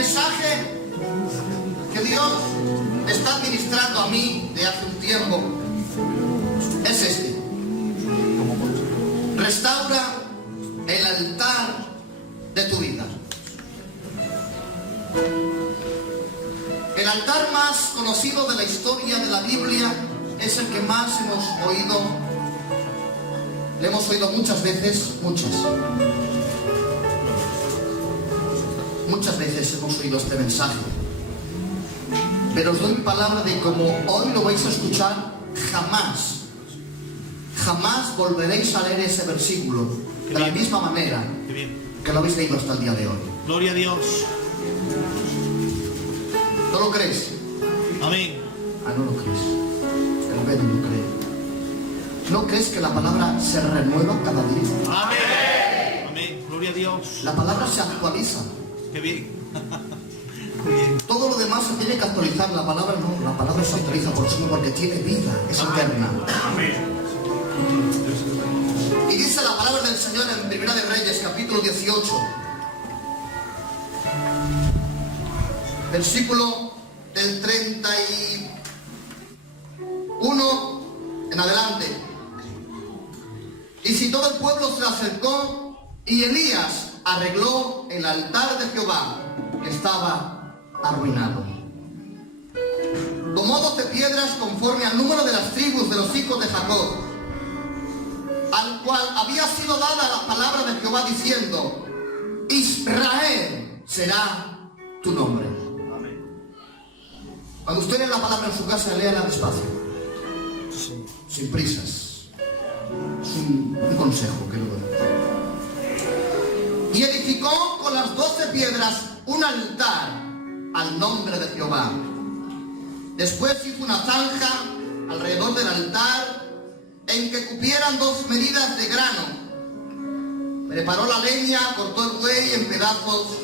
mensaje que Dios me está administrando a mí de hace un tiempo es este: restaura el altar de tu vida. El altar más conocido de la historia de la Biblia es el que más hemos oído. Le hemos oído muchas veces, muchas veces hemos oído este mensaje. Pero os doy palabra de como hoy lo vais a escuchar, jamás volveréis a leer ese versículo de la misma manera que lo habéis leído hasta el día de hoy. Gloria a Dios. ¿No lo crees? Amén. No lo crees. El Pedro no cree. ¿No crees que la palabra se renueva cada día? Amén. Amén. Gloria a Dios. La palabra se actualiza. Qué bien. Todo lo demás se tiene que actualizar. La palabra no. La palabra se actualiza por sí misma porque tiene vida. Es eterna. Amén. Y dice la palabra del Señor en Primera de Reyes, capítulo 18. Versículo del 31 en adelante. Y si todo el pueblo se acercó, y Elías arregló el altar de Jehová, que estaba arruinado. Tomó 12 piedras conforme al número de las tribus de los hijos de Jacob, al cual había sido dada la palabra de Jehová diciendo: Israel será tu nombre. Cuando usted lea la palabra en su casa, léala despacio, sin prisas. Es un consejo que le doy. Y edificó con las 12 piedras un altar al nombre de Jehová. Después hizo una zanja alrededor del altar en que cupieran 2 medidas de grano. Preparó la leña, cortó el buey en pedazos,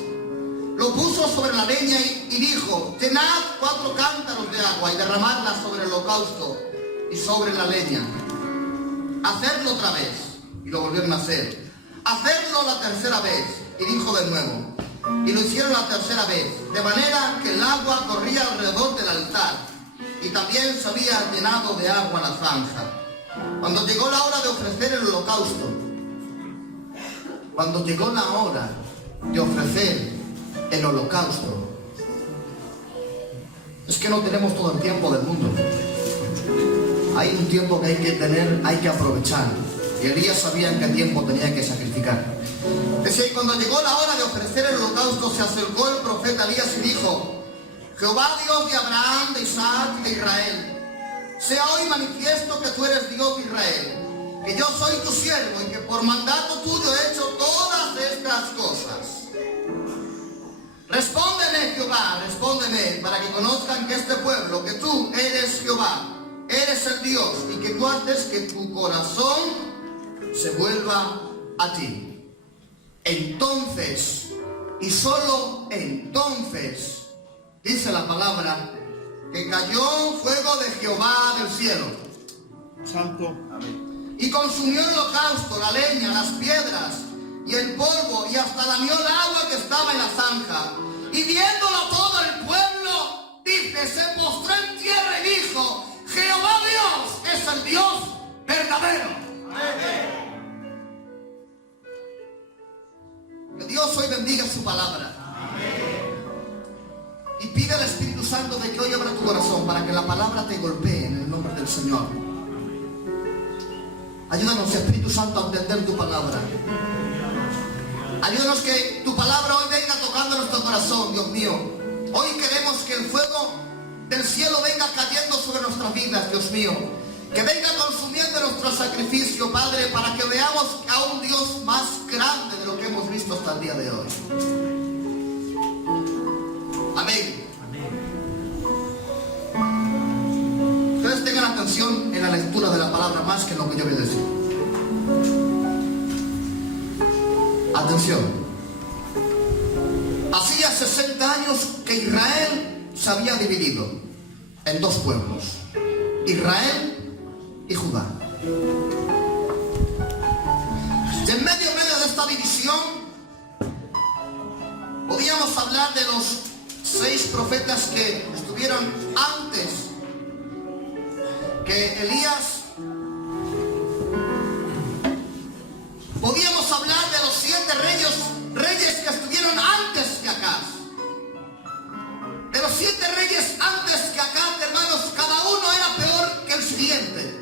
lo puso sobre la leña y dijo: llenad 4 cántaros de agua y derramadla sobre el holocausto y sobre la leña. Hacedlo otra vez. Y lo volvieron a hacer. Hacedlo la tercera vez. Y dijo de nuevo. Y lo hicieron la tercera vez, de manera que el agua corría alrededor del altar, y también se había llenado de agua la zanja. Cuando llegó la hora de ofrecer el holocausto, es que no tenemos todo el tiempo del mundo. Hay un tiempo que hay que aprovechar. Y Elías sabía en qué tiempo tenía que sacrificar. Decía: y cuando llegó la hora de ofrecer el holocausto, se acercó el profeta Elías y dijo: Jehová, Dios de Abraham, de Isaac y de Israel, sea hoy manifiesto que tú eres Dios de Israel, que yo soy tu siervo y que por mandato tuyo he hecho todas estas cosas. Respóndeme, Jehová, respóndeme, para que conozcan que este pueblo, que tú eres Jehová, eres el Dios, y que tú haces que tu corazón se vuelva a ti. Entonces, y solo entonces, dice la palabra, que cayó fuego de Jehová del cielo. Santo. Amén. Y consumió el holocausto, la leña, las piedras y el polvo, y hasta lamió el agua que estaba en la zanja. Y viéndolo todo el pueblo, dice, se postró en tierra y dijo: Jehová Dios es el Dios verdadero. Amén. Que Dios hoy bendiga su palabra. Amén. Y pide al Espíritu Santo de que hoy abra tu corazón para que la palabra te golpee en el nombre del Señor. Ayúdanos, Espíritu Santo, a entender tu palabra. Ayúdanos que tu palabra hoy venga tocando nuestro corazón, Dios mío. Hoy queremos que el fuego del cielo venga cayendo sobre nuestras vidas, Dios mío. Que venga consumiendo nuestro sacrificio, Padre, para que veamos a un Dios más grande de lo que hemos visto hasta el día de hoy. Amén. Ustedes tengan atención en la lectura de la palabra más que en lo que yo voy a decir. Atención. Hacía 60 años que Israel se había dividido en 2 pueblos: Israel y Judá. Y en medio de esta división podíamos hablar de los profetas que estuvieron antes que Elías. Podíamos hablar de los 7 reyes que estuvieron antes que Acaz. De los 7 reyes antes que Acaz, hermanos, cada uno era peor que el siguiente.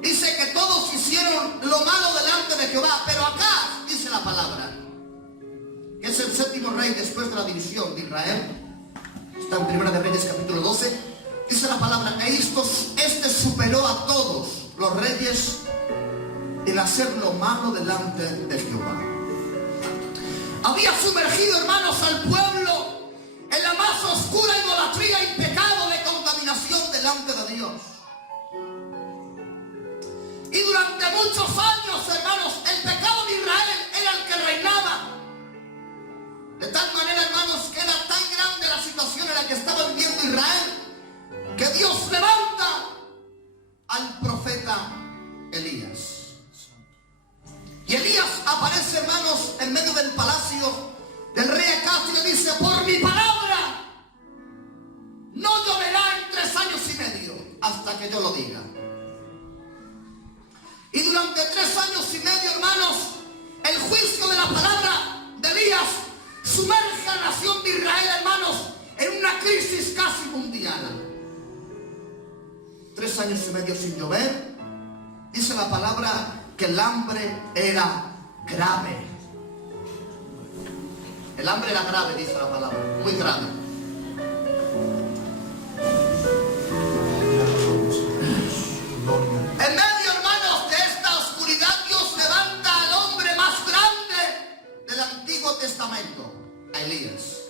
Dice que todos hicieron lo malo delante de Jehová, pero Acaz, dice la palabra, que es el 7º rey después de la división de Israel. Está en Primera de Reyes capítulo 12. Dice la palabra, este superó a todos los reyes en hacer lo malo delante de Jehová. Había sumergido, hermanos, al pueblo en la más oscura idolatría y pecado de contaminación delante de Dios. Y durante muchos años, hermanos, el pecado de Israel era el que reinaba. De tal manera, hermanos, que era tan grande la situación en la que estaba viviendo Israel, que Dios levanta al profeta Elías. Y Elías aparece, hermanos, en medio del palacio del rey Acaz y le dice, por mi palabra, no lloverá en 3 años y medio hasta que yo lo diga. Y durante 3 años y medio, hermanos, el juicio de la palabra de Elías sumerge a la nación de Israel, hermanos, en una crisis casi mundial. 3 años y medio sin llover. Dice la palabra que el hambre era grave. El hambre era grave, dice la palabra, muy grave. En medio, hermanos, de esta oscuridad, Dios levanta al hombre más grande del Antiguo Testamento, a Elías.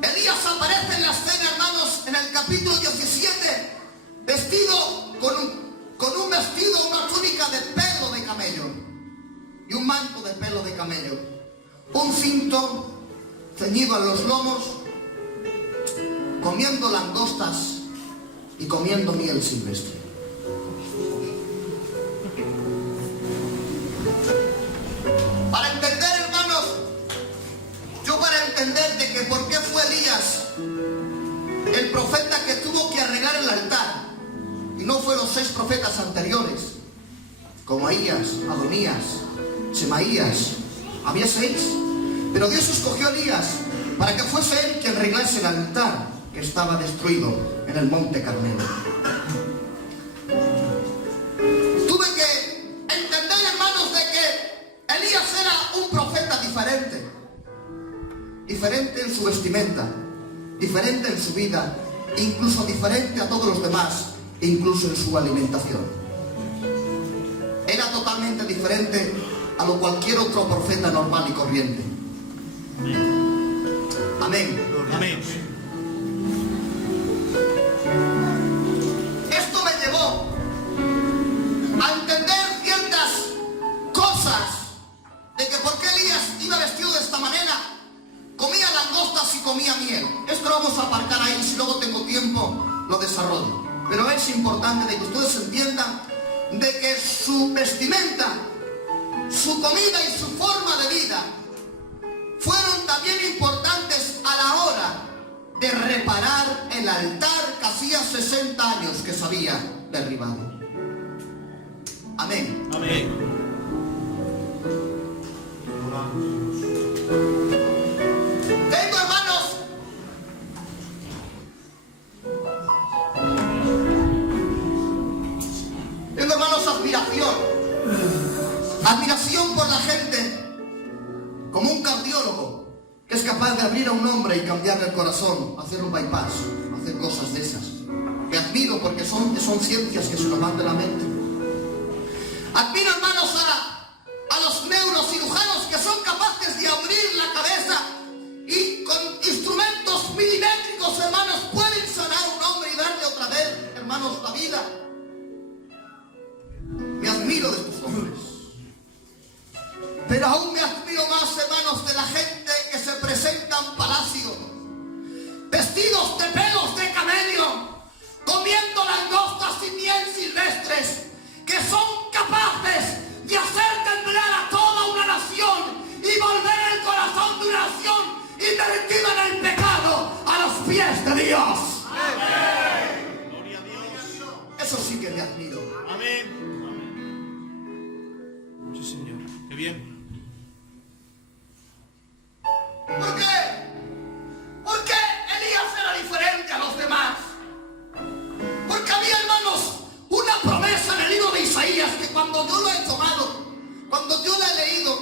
Elías aparece en la escena, hermanos, en el capítulo 17, vestido con un vestido, una túnica de pelo de camello y un manto de pelo de camello, un cinto ceñido a los lomos, comiendo langostas y comiendo miel silvestre. Para entender, hermanos, para entender de que por qué fue Elías el profeta que tuvo que arreglar el altar y no fueron 6 profetas anteriores como Ahías, Adonías, Semaías. Había 6, pero Dios escogió a Elías para que fuese él quien arreglase el altar que estaba destruido en el monte Carmelo. Tuve que entender, hermanos, de que Elías era un profeta diferente en su vestimenta, diferente en su vida, incluso diferente a todos los demás, incluso en su alimentación. Era totalmente diferente a lo cualquier otro profeta normal y corriente. Amén. Amén. Esto me llevó a entender ciertas cosas de que por qué Elías iba vestido de esta manera. Comía langostas y comía miel. Esto lo vamos a aparcar ahí, si luego tengo tiempo lo desarrollo. Pero es importante de que ustedes entiendan de que su vestimenta, su comida y su forma de vida fueron también importantes a la hora de reparar el altar que hacía 60 años que se había derribado. Amén. Amén. Tengo, hermanos, admiración por la gente, como un cardiólogo que es capaz de abrir a un hombre y cambiarle el corazón, hacer un bypass, hacer cosas de esas. Me admiro porque son ciencias que se nos van de la mente. Admiro, hermanos, a los neurocirujanos que son capaces de abrir la cabeza y con instrumentos milimétricos, hermanos, pueden sanar a un hombre y darle otra vez, hermanos, la vida. Me admiro de estos hombres. Pero aún me admiro más, hermanos, de la gente que se presenta en palacio, vestidos de pelos de camello, comiendo langostas y miel silvestres, que son capaces de hacer temblar a toda una nación y volver el corazón de una nación invertida en que me admiro. Amén. Sí, Señor. Qué bien. ¿Por qué? ¿Por qué Elías era diferente a los demás? Porque había, hermanos, una promesa en el libro de Isaías que cuando yo lo he tomado, cuando yo la he leído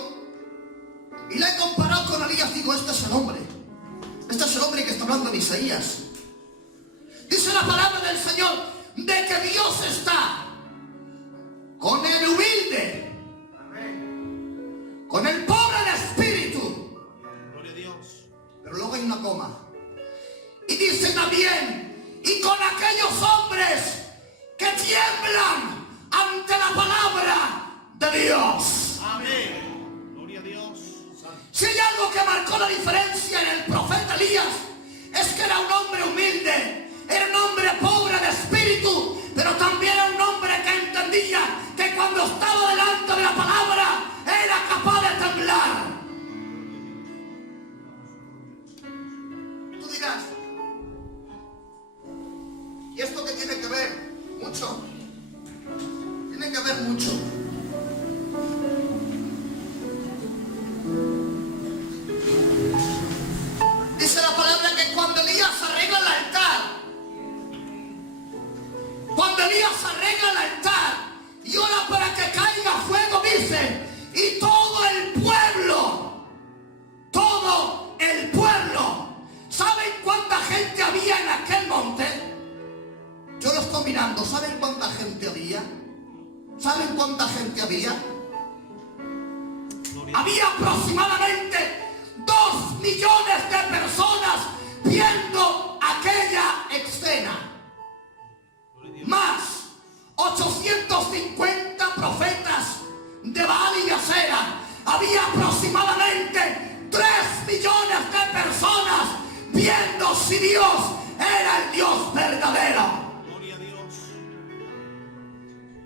y la he comparado con Elías, digo, este es el hombre que está hablando en Isaías. Dice la palabra del Señor de que Dios está con el humilde, con el pobre de espíritu. Gloria a Dios. Pero luego hay una coma. Y dice también, y con aquellos hombres que tiemblan ante la palabra de Dios. Amén. Gloria a Dios. Si hay algo que marcó la diferencia en el profeta Elías, es que era un hombre humilde, era un hombre pobre de espíritu, pero también era un hombre que entendía que cuando estaba delante de la palabra, era capaz de temblar. Tú dirás, ¿y esto qué tiene que ver? Mucho. Tiene que ver mucho. Dice la palabra que cuando Elías arregla el altar, y ora para que caiga fuego, dice, y todo el pueblo, ¿saben cuánta gente había en aquel monte? Yo lo estoy mirando, ¿saben cuánta gente había? ¿Saben cuánta gente había? Había aproximadamente 2 millones de personas viendo aquella escena, más 850 profetas de Baal y de Acera. Había aproximadamente 3 millones de personas viendo si Dios era el Dios verdadero. Gloria a Dios.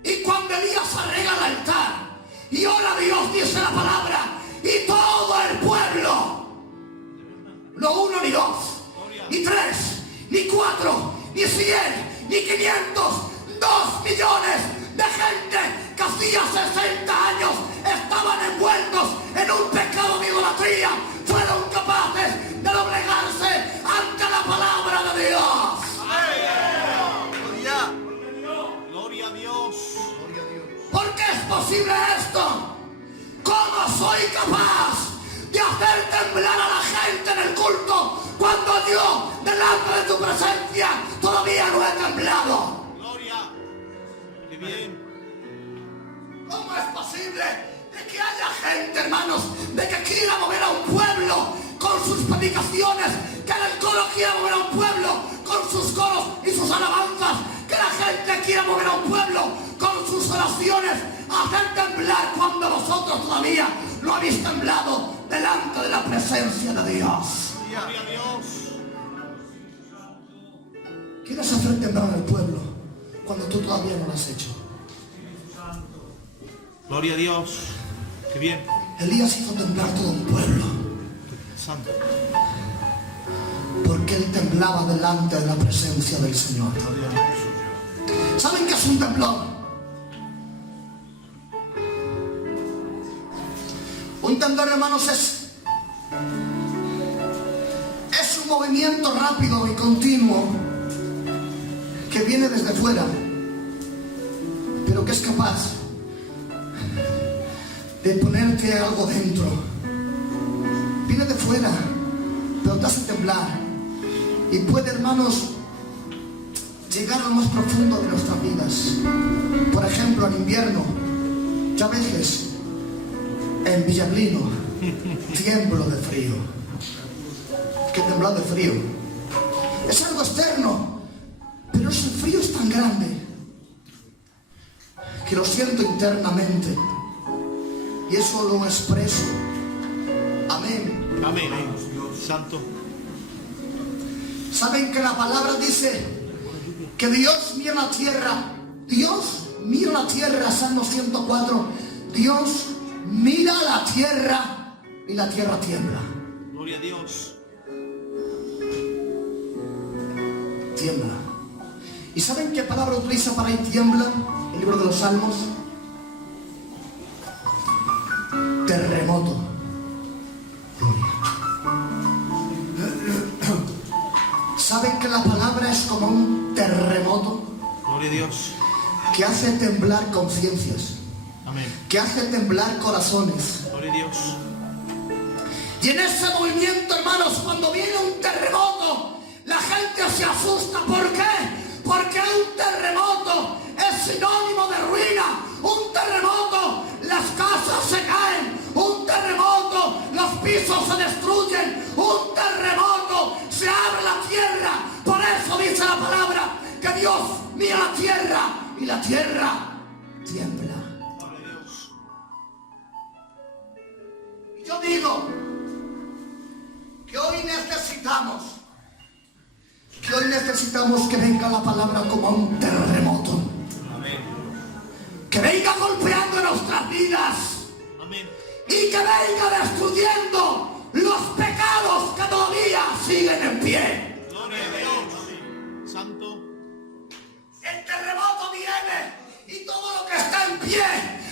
Y cuando Elías arregla el altar y ora a Dios, dice la palabra, y todo el pueblo, no 1 ni 2, ni 3, ni 4, ni 100, ni 500, 2 millones de gente que hacía 60 años estaban envueltos en un pecado de idolatría, fueron capaces de doblegarse ante la palabra de Dios. Gloria a Dios. ¿Por qué es posible esto? ¿Cómo soy capaz de hacer temblar a la gente en el culto cuando yo, delante de tu presencia, todavía no he temblado? Gloria. Qué bien. ¿Cómo es posible de que haya gente, hermanos, de que quiera mover a un pueblo con sus predicaciones, que en el coro quiera mover a un pueblo con sus coros y sus alabanzas, que la gente quiera mover a un pueblo con sus oraciones, hacer temblar cuando vosotros todavía no habéis temblado delante de la presencia de Dios? Gloria a Dios. ¿Quieres hacer temblar al pueblo cuando tú todavía no lo has hecho? Gloria a Dios. Qué bien. Elías hizo temblar todo un pueblo Santo. porque él temblaba delante de la presencia del Señor. Gloria a Dios. ¿Saben qué es un temblor? Un temblor, hermanos, es un movimiento rápido y continuo que viene desde fuera, pero que es capaz de ponerte algo dentro. Viene de fuera, pero te hace temblar y puede, hermanos, llegar a lo más profundo de nuestras vidas. Por ejemplo, en invierno, ya veces en Villablino tiemblo de frío. Que temblar de frío es algo externo, pero el frío es tan grande que lo siento internamente y eso lo expreso. Amén. Amén. Santo. ¿Saben que la palabra dice que Dios mira la tierra? Dios mira la tierra, Salmo 104. Dios mira la tierra y la tierra tiembla. Gloria a Dios. Tiembla. ¿Y saben qué palabra utiliza para y tiembla el libro de los Salmos? Terremoto. ¿Saben que la palabra es como un terremoto? Gloria a Dios. Que hace temblar conciencias, Amén. que hace temblar corazones. Gloria a Dios. Y en ese movimiento, hermanos, cuando viene un terremoto, la gente se asusta. ¿Por qué? Porque un terremoto es sinónimo de ruina. Un terremoto, las casas se caen. Un terremoto, los pisos se destruyen. Un terremoto, se abre la tierra. Por eso dice la palabra que Dios mira la tierra y la tierra tiembla. Gloria a Dios. Y yo digo que hoy necesitamos que venga la palabra como un terremoto. Amén. Que venga golpeando nuestras vidas. Amén. Y que venga destruyendo los pecados que todavía siguen en pie. Gloria a Dios. Santo. El terremoto viene y todo lo que está en pie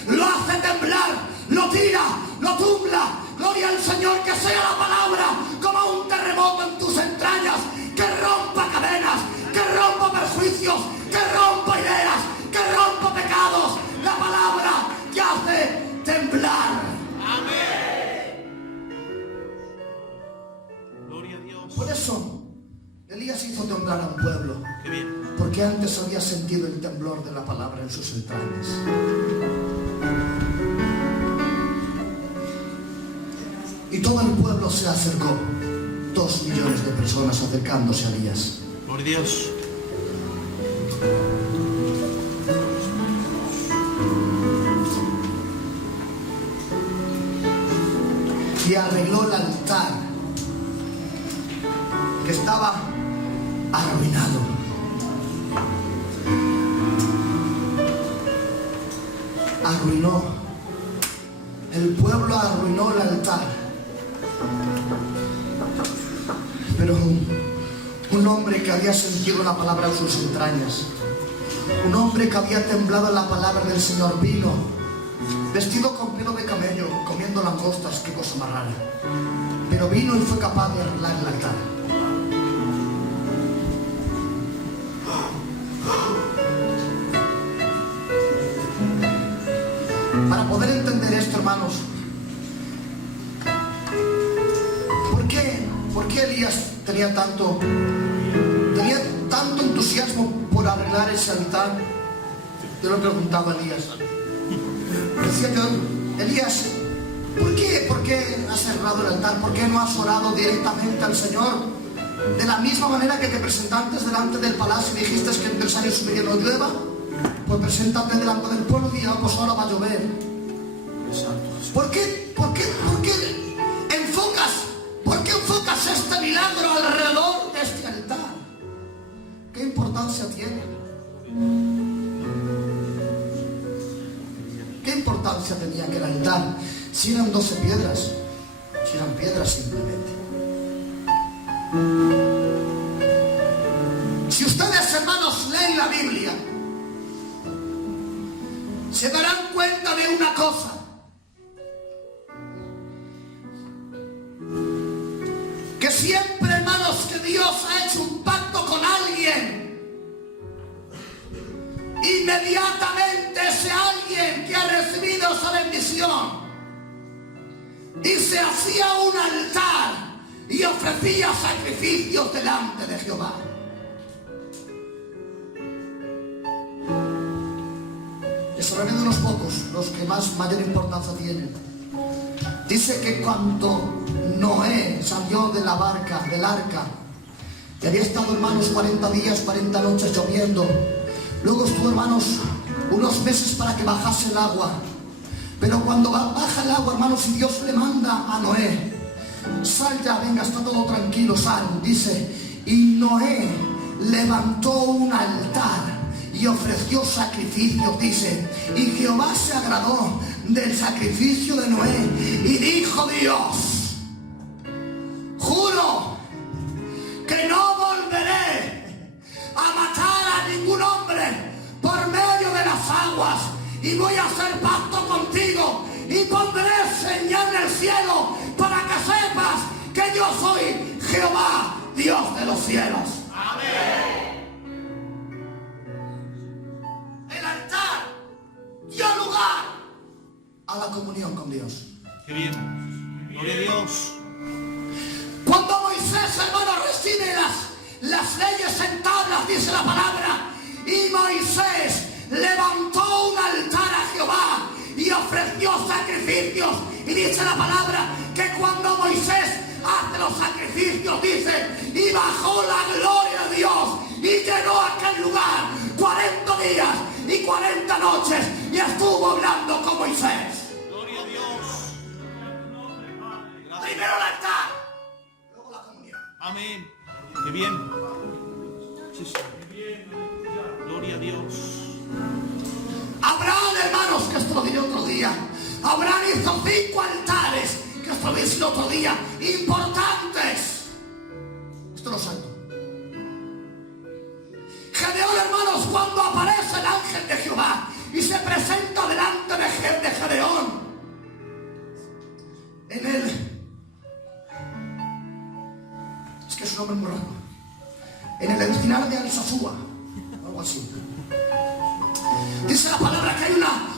lo hace temblar, lo tira, lo tumbla. Gloria al Señor, que sea la palabra como un terremoto en tus entrañas, que rompa cadenas, que rompa perjuicios, que rompa ideas, que rompa pecados. La palabra que hace temblar. Gloria a Dios. Por eso Elías hizo temblar a un pueblo, Qué bien. porque antes había sentido el temblor de la palabra en sus entrañas. Y todo el pueblo se acercó, 2 millones de personas acercándose a Elías. Gloria a Dios. Y arregló el altar, que estaba arruinado. Arruinó. El pueblo arruinó el altar. Pero un hombre que había sentido la palabra en sus entrañas, un hombre que había temblado en la palabra del Señor, vino vestido con pelo de camello, comiendo langostas, qué cosa más rara, pero vino y fue capaz de arreglar el altar. Para poder entender esto, hermanos, ¿por qué Elías tenía tanto entusiasmo por arreglar ese altar? Yo lo preguntaba a Elías. Decía yo, Elías, ¿por qué has cerrado el altar? ¿Por qué no has orado directamente al Señor? De la misma manera que te presentaste delante del palacio y dijiste que en 3 años subiría no llueva, pues preséntate delante del pueblo y di, pues ahora va a llover. ¿Por qué enfocas este milagro alrededor de este altar? ¿Qué importancia tiene? ¿Qué importancia tenía aquel altar? Si eran 12 piedras, si eran piedras simplemente. Si ustedes, hermanos, leen la Biblia, se darán cuenta de una cosa: que siempre, hermanos, que Dios ha hecho un pacto con alguien, inmediatamente ese alguien que ha recibido esa bendición y se hacía un altar y ofrecía sacrificios delante de Jehová. Les hablaré de unos pocos, los que mayor importancia tienen. Dice que cuando Noé salió de la barca, del arca, y había estado, hermanos, 40 días, 40 noches lloviendo. Luego estuvo, hermanos, unos meses para que bajase el agua. Pero cuando baja el agua, hermanos, y Dios le manda a Noé: sal ya, venga, está todo tranquilo, sal. Dice, y Noé levantó un altar y ofreció sacrificios, dice, y Jehová se agradó del sacrificio de Noé. Y dijo Dios: juro que no volveré a matar a ningún y voy a hacer pacto contigo y pondré señal en el cielo para que sepas que yo soy Jehová, Dios de los cielos. El altar dio lugar a la comunión con Dios. Qué bien. Gloria a Dios. Cuando Moisés, hermano, recibe las leyes en tablas, dice la palabra, y Moisés levantó un altar a Jehová y ofreció sacrificios, y dice la palabra que cuando Moisés hace los sacrificios, dice, y bajó la gloria de Dios y llenó aquel lugar 40 días y 40 noches y estuvo hablando con Moisés. Gloria a Dios. Gracias. Primero el altar, luego la comunión. Amén. Qué bien. Sí, sí. Gloria a Dios. Abraham, hermanos, que esto lo diré otro día, Abraham hizo 5 altares, que esto lo diré el otro día, importantes. Esto lo santo. Gedeón, hermanos, cuando aparece el ángel de Jehová y se presenta delante de Gedeón, en él, es que es un nombre muy raro, en el encinar de Alsasúa, algo así. Dice la palabra que hay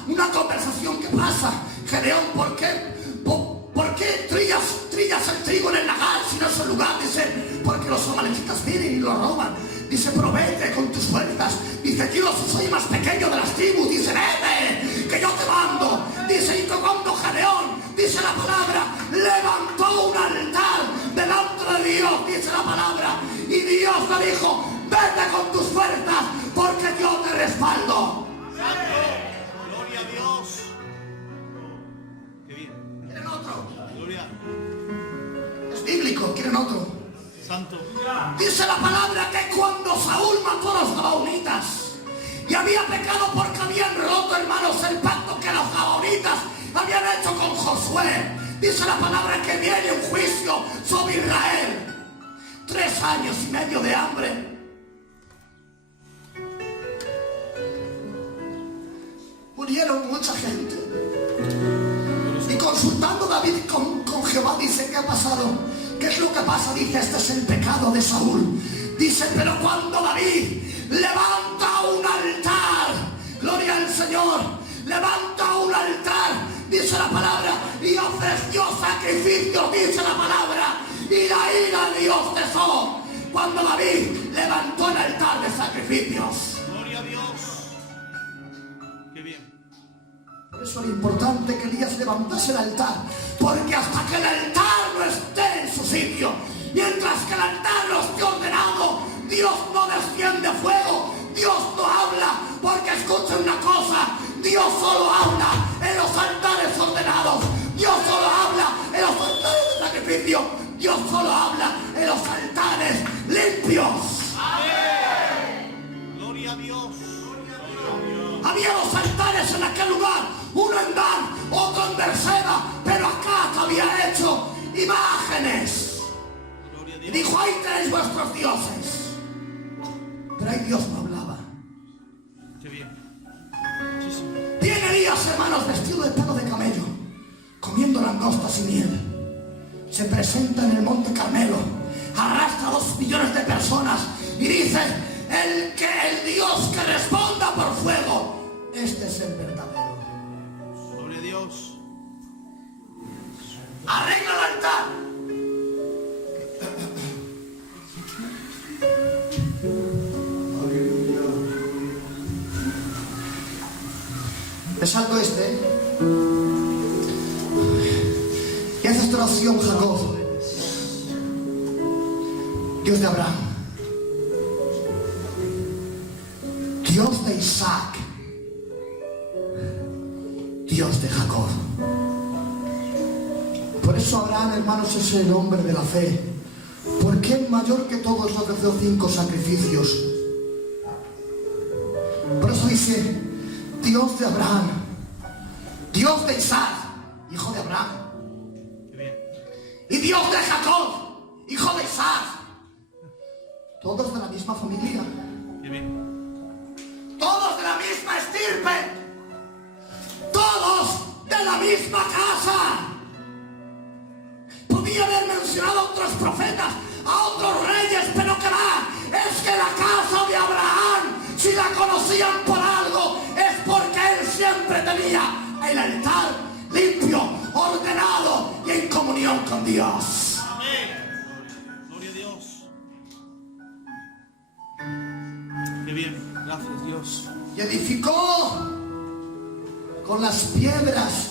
una conversación que pasa. Gedeón, ¿por qué trillas el trigo en el lagar si no es el lugar? Dice, porque los amalecitas vienen y lo roban. Dice, provete con tus fuerzas. Dice, yo soy más pequeño de las tribus. Dice, vete, que yo te mando. Dice, y cuando Gedeón, dice la palabra, levantó un altar delante de Dios, dice la palabra, y Dios le dijo, vete con tus fuerzas, porque yo te respaldo. Gloria a Dios. Qué bien. ¿Quieren otro? Gloria. Es bíblico, ¿quieren otro? Santo. Dice la palabra que cuando Saúl mató a los gabaonitas y había pecado porque habían roto, hermanos, el pacto que los gabaonitas habían hecho con Josué, dice la palabra que viene un juicio sobre Israel. 3 años y medio de hambre. Murieron mucha gente. Y consultando David con Jehová, dice, ¿qué ha pasado? ¿Qué es lo que pasa? Dice, este es el pecado de Saúl. Dice, pero cuando David levanta un altar, gloria al Señor, levanta un altar, dice la palabra, y ofreció sacrificios, dice la palabra, y la ira de Dios cesó. Cuando David levantó el altar de sacrificios. Gloria a Dios. Qué bien. Por eso era importante que Elías levantase el altar, porque hasta que el altar no esté en su sitio, mientras que el altar no esté ordenado, Dios no desciende fuego, Dios no habla, porque escuchen una cosa, Dios solo habla en los altares ordenados, Dios solo habla en los altares de sacrificio, Dios solo habla en los altares limpios. Amén. Gloria a Dios. Había 2 altares en aquel lugar, uno en Dan, otro en Berseba, pero acá había hecho imágenes. Gloria a Y Dios. dijo, ahí tenéis vuestros dioses. Pero ahí Dios no hablaba. Qué bien. Sí, sí. Viene Elías, hermanos, vestido de pelo de camello, comiendo langostas y miel. Se presenta en el monte Carmelo, arrastra a 2 millones de personas y dice, el Dios que responda por fuego, este es el verdadero. Gloria a Dios. Arregla el altar. Resalto este. Y hace esta oración Jacob, Dios de Abraham, Dios de Isaac, Dios de Jacob. Por eso Abraham, hermanos, es el hombre de la fe, porque el mayor que todos ofreció 5 sacrificios. Por eso dice, Dios de Abraham, Dios de Isaac, hijo de Abraham, Qué bien. y Dios de Jacob, hijo de Isaac, todos de la misma familia, Qué bien. todos de la misma estirpe. misma casa. Podía haber mencionado a otros profetas, a otros reyes, pero que va. Es que la casa de Abraham, si la conocían por algo, es porque él siempre tenía el altar limpio, ordenado y en comunión con Dios. Amén. Gloria a Dios. Qué bien. Gracias, Dios. Y edificó con las piedras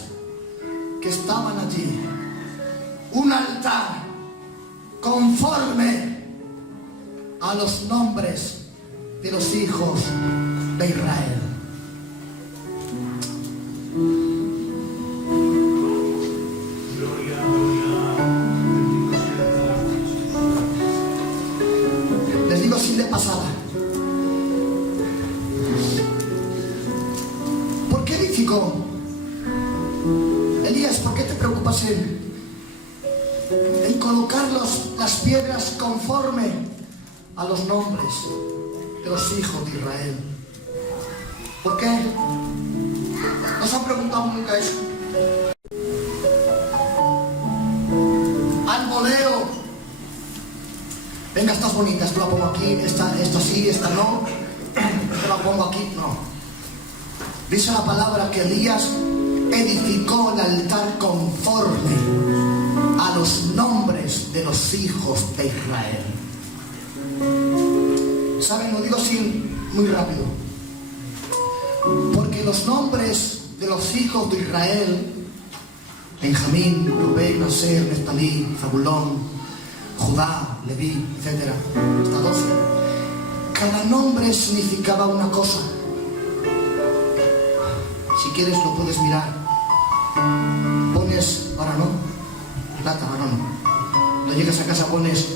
que estaban allí un altar conforme a los nombres de los hijos de Israel. Les digo sin de pasada. ¿Por qué edificó? Elías, ¿por qué te preocupas en colocar las piedras conforme a los nombres de los hijos de Israel? ¿Por qué? ¿Nos han preguntado nunca eso? Al voleo. Venga, estas bonitas, te la pongo aquí, esta sí, esta no. Te la pongo aquí, no. Dice la palabra que Elías edificó el altar conforme a los nombres de los hijos de Israel. ¿Saben? Lo digo así muy rápido. Porque los nombres de los hijos de Israel, Benjamín, Rubén, Aser, Neftalí, Zabulón, Judá, Leví, etc., hasta 12, cada nombre significaba una cosa. Si quieres lo puedes mirar. Pones, ahora no, plata, ahora no. Cuando llegas a casa pones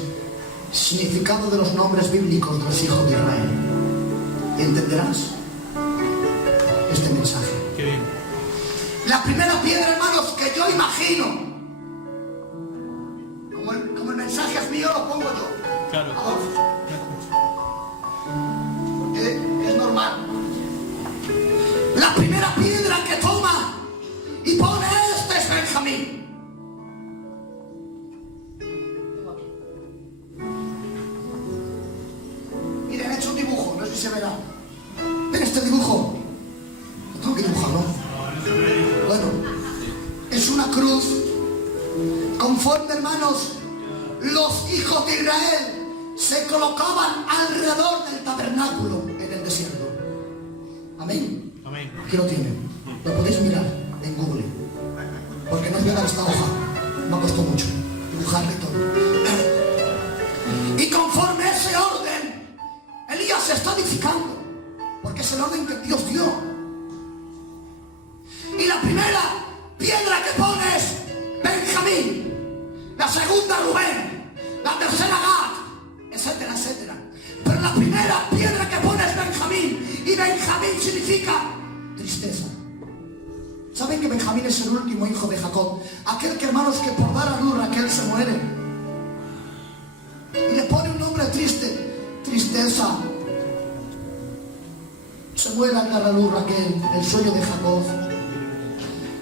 significado de los nombres bíblicos de los hijos de Israel. Y entenderás este mensaje. Qué bien. La primera piedra, hermanos, que yo imagino, como el mensaje es mío, lo pongo yo. Claro. Es normal. La primera piedra que toma y pone es Benjamín. Miren, he hecho un dibujo, no sé si se verá. Ven este dibujo. Lo tengo que dibujar, ¿no? Bueno, es una cruz conforme, hermanos, los hijos de Israel se colocaban alrededor del tabernáculo en el desierto. Amén. Amén. Aquí lo tienen. Lo podéis mirar en Google. Porque no os voy a dar esta hoja. Me ha costado mucho dibujarle todo. Y conforme a ese orden, Elías se está edificando. Porque es el orden que Dios dio. Y la primera piedra que pone es Benjamín. La segunda Rubén. La tercera Gad, etcétera, etcétera. Pero la primera piedra que pone es Benjamín. Y Benjamín significa tristeza. ¿Saben que Benjamín es el último hijo de Jacob? Aquel que, hermanos, que por dar a luz Raquel se muere. Y le pone un nombre triste. Tristeza. Se muere al dar a luz Raquel, el sueño de Jacob.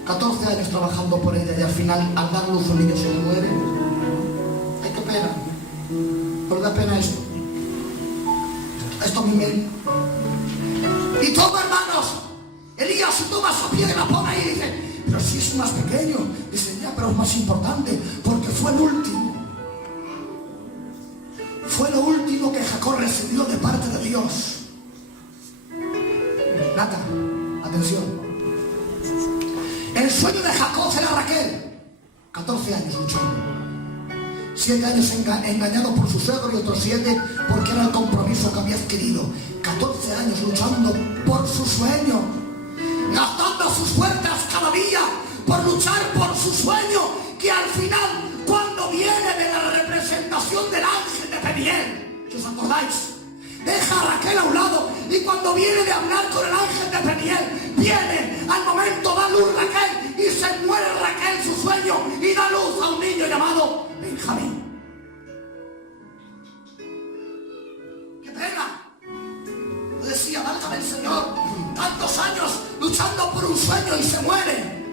14 años trabajando por ella y al final, al dar luz un niño se le muere. Ay, qué pena. Pero da pena esto. Esto a mí me... Y toma, hermanos, Elías toma esa piedra y la pone ahí y dice, pero si es más pequeño. Dice, ya, pero es más importante, porque fue el último. Fue lo último que Jacob recibió de parte de Dios. Nata, atención. El sueño de Jacob era Raquel. 14 años luchando. 7 años engañado por su suegro y otros 7 porque era el compromiso que había adquirido. 14 años luchando por su sueño, gastando sus fuerzas cada día por luchar por su sueño, que al final, cuando viene de la representación del ángel de Peniel, ¿os acordáis? Deja a Raquel a un lado y cuando viene de hablar con el ángel de Peniel, viene al momento, da luz Raquel y se muere Raquel su sueño y da luz a un niño llamado Benjamín. ¡Qué pena! Yo decía, válgame el Señor, tantos años luchando por un sueño y se muere.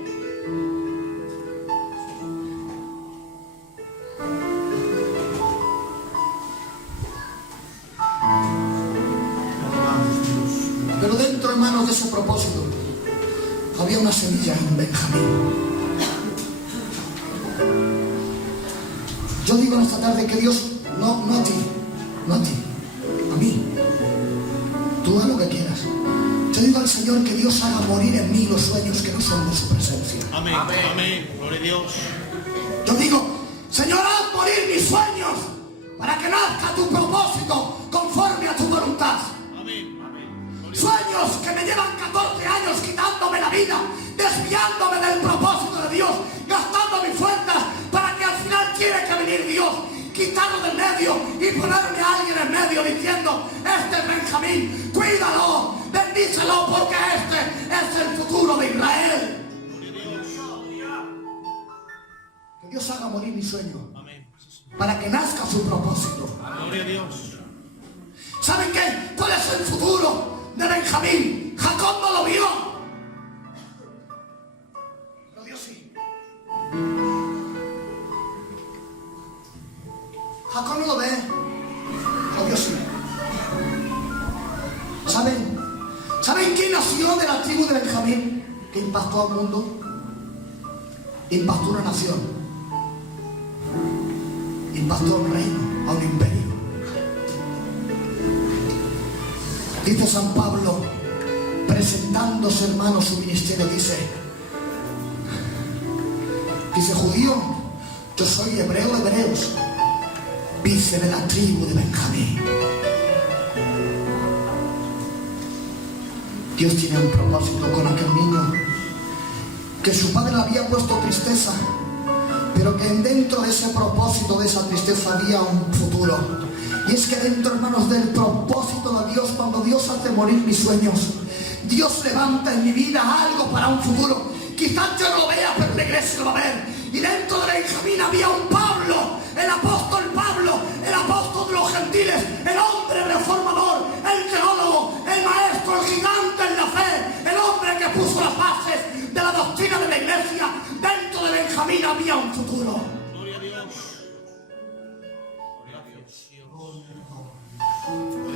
había una semilla en Benjamín. Yo digo en esta tarde que Dios, no a ti, a mí. Tú haz lo que quieras. Yo digo al Señor que Dios haga morir en mí los sueños que no son de su presencia. Amén. Amén. Gloria a Dios. Yo digo, Señor, haz morir mis sueños para que nazca tu propósito conforme a tu voluntad. Amén. Sueños que me llevan 14 años quitándome la vida, desviándome del propósito de Dios, gastando mis fuerzas para que al final tiene que venir Dios, quitarlo del medio y ponerme a alguien en medio diciendo, este es Benjamín, cuídalo, bendícelo porque este es el futuro de Israel. Que Dios haga morir mi sueño. Amén. Para que nazca su propósito. Gloria a Dios. ¿Saben qué? ¿Cuál es el futuro de Benjamín? Jacob no lo vio. Pero Dios sí. Jacob no lo ve. Pero Dios sí. ¿Saben quién nació de la tribu de Benjamín? Que impactó al mundo. Impactó una nación. Impactó a un reino, a un imperio. Dice San Pablo, presentándose, hermano, su ministerio, dice, judío, yo soy hebreo de hebreos, vice de la tribu de Benjamín. Dios tiene un propósito con aquel niño, que su padre le había puesto tristeza, pero que dentro de ese propósito, de esa tristeza, había un futuro. Y es que dentro, hermanos, del propósito de Dios, cuando Dios hace morir mis sueños, Dios levanta en mi vida algo para un futuro. Quizás yo no lo vea, pero la iglesia lo va a ver. Y dentro de Benjamín había un Pablo, el apóstol Pablo, el apóstol de los gentiles, el hombre reformador, el teólogo, el maestro, el gigante en la fe, el hombre que puso las bases de la doctrina de la iglesia. Dentro de Benjamín había un futuro. Gloria a Dios.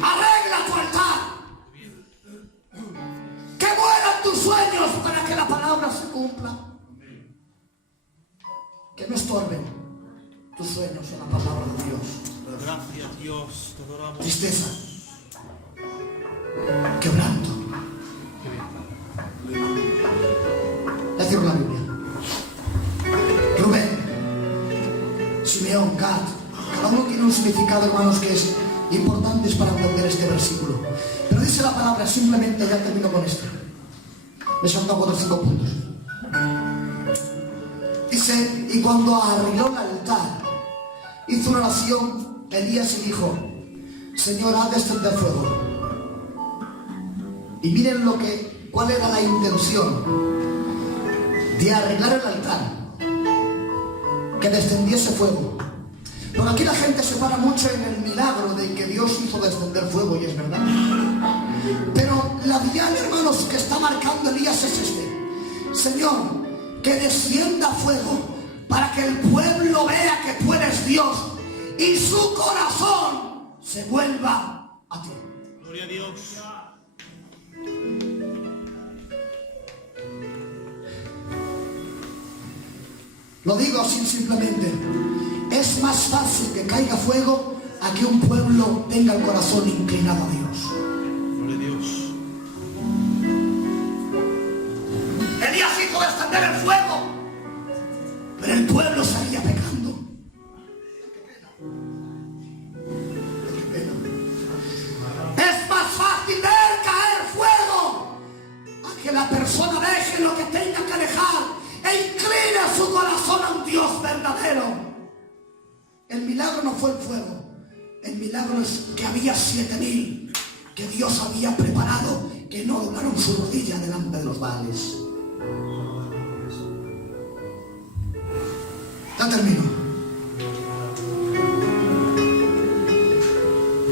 Arregla tu altar. Que mueran tus sueños para que la palabra se cumpla. Que no estorben tus sueños en la palabra de Dios. Gracias, Dios. Te adoramos. Tristeza. Quebranto. Ya cierro la Biblia. Rubén, Simeón, Gad, cada uno tiene un significado, hermanos, que es importante para entender este versículo. Pero dice la palabra, simplemente, ya termino con esto. Me salto 4 o 5 puntos. Dice, y cuando arregló el altar, hizo una oración, Elías, y dijo, Señor, haz descender fuego. Y miren cuál era la intención de arreglar el altar, que descendiese fuego. Pero aquí la gente se para mucho en el milagro de que Dios hizo descender fuego, y es verdad. Pero la diana, hermanos, que está marcando Elías es este: Señor, que descienda fuego para que el pueblo vea que tú eres Dios y su corazón se vuelva a ti. Gloria a Dios. Lo digo así simplemente. Es más fácil que caiga fuego a que un pueblo tenga el corazón inclinado a Dios. Gloria a Dios. Elías hizo descender el fuego, pero el pueblo seguía pecando. Qué pena. Es más fácil ver caer fuego a que la persona deje lo que tenga que dejar e incline su corazón a un Dios verdadero. El milagro no fue el fuego. El milagro es que había 7,000 que Dios había preparado, que no doblaron su rodilla delante de los Baales. Ya termino.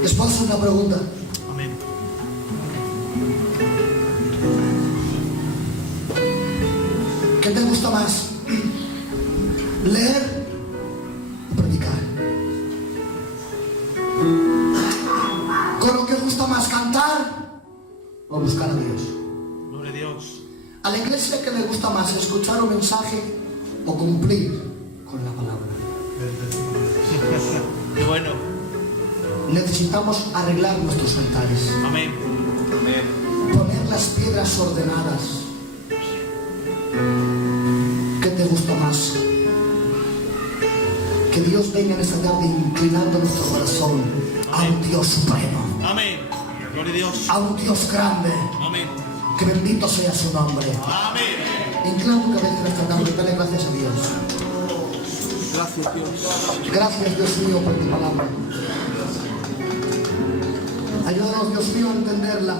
Les puedo hacer una pregunta. Amén. ¿Qué te gusta más? ¿Leer o predicar? ¿Con lo que gusta más, cantar o buscar a Dios? Gloria a Dios. A la iglesia, que le gusta más, escuchar un mensaje o cumplir con la palabra. Qué bueno. Necesitamos arreglar nuestros altares. Amén. Poner las piedras ordenadas. ¿Qué te gusta más? Que Dios venga en esta tarde inclinando nuestro corazón a un Dios supremo, Amén. Gloria a Dios. a un Dios grande. Amén. Que bendito sea su nombre. Amén. Inclina tu cabeza en esta tarde y dale gracias a Dios. Gracias, Dios. Gracias, Dios mío, por tu palabra. Ayúdanos, Dios mío, a entenderla.